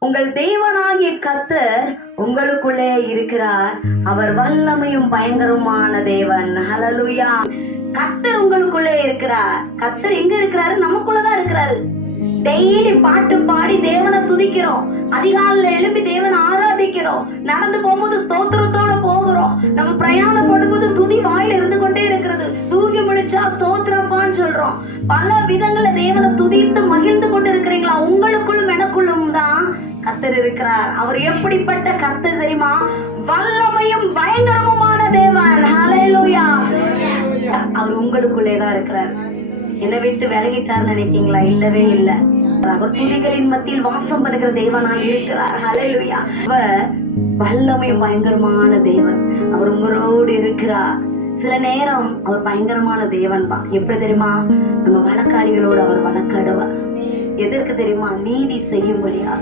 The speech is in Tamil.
உங்கள் தேவனாகிய கர்த்தர் உங்களுக்குள்ளே இருக்கிறார். அவர் வல்லமையும் பயங்கரமான தேவன். ஹல்லேலூயா. கர்த்தர் உங்களுக்குள்ளே இருக்கிறார். கர்த்தர் எங்க இருக்கிறாரு? நமக்குள்ளதான் இருக்கிறாரு. டெய்லி பாட்டு பாடி தேவனை துதிக்கிறோம். அதிகாலையில எழுப்பி தேவனை ஆராதிக்கிறோம். நடந்து போகும்போது ஸ்தோத்திரத்தோட போகிறோம். நம்ம பிரயாணம் பண்ணும்போது துதி வாயில இருந்து கொண்டே இருக்கிறது. தூங்கி முழிச்சா ஸ்தோத்திரப்பான்னு சொல்றோம். பல விதங்கள தேவனை துதித்து மகிழ்ந்து கொண்டு இருக்கிறீங்களா? உங்களுக்குள்ளும் எனக்குள்ளும் தான் கர்த்தர் இருக்கிறார். அவர் எப்படிப்பட்ட கர்த்தர் தெரியுமா? வல்லமையும் பயங்கரமுமான தேவன். ஹல்லேலூயா. அவர் உங்களுக்குள்ளேதான் இருக்கிறார். என்னை விட்டு விலகிட்டார் நினைக்கீங்களா? இல்லவே இல்லை. அவர் துதிகளின் மத்தியில் வாசம் பண்ணுகிற தேவனாய் இருக்கிறார். ஹல்லேலூயா. அவர் வல்லமையும் பயங்கரமான தேவன். அவர் உங்களோடு இருக்கிறார். சில நேரம் அவர் பயங்கரமான தேவன் தான். எப்படி தெரியுமா? நம்ம வழக்காளிகளோடு அவர் வழக்காடுவார். எதற்கு தெரியுமா? நீதி செய்யும்படியா.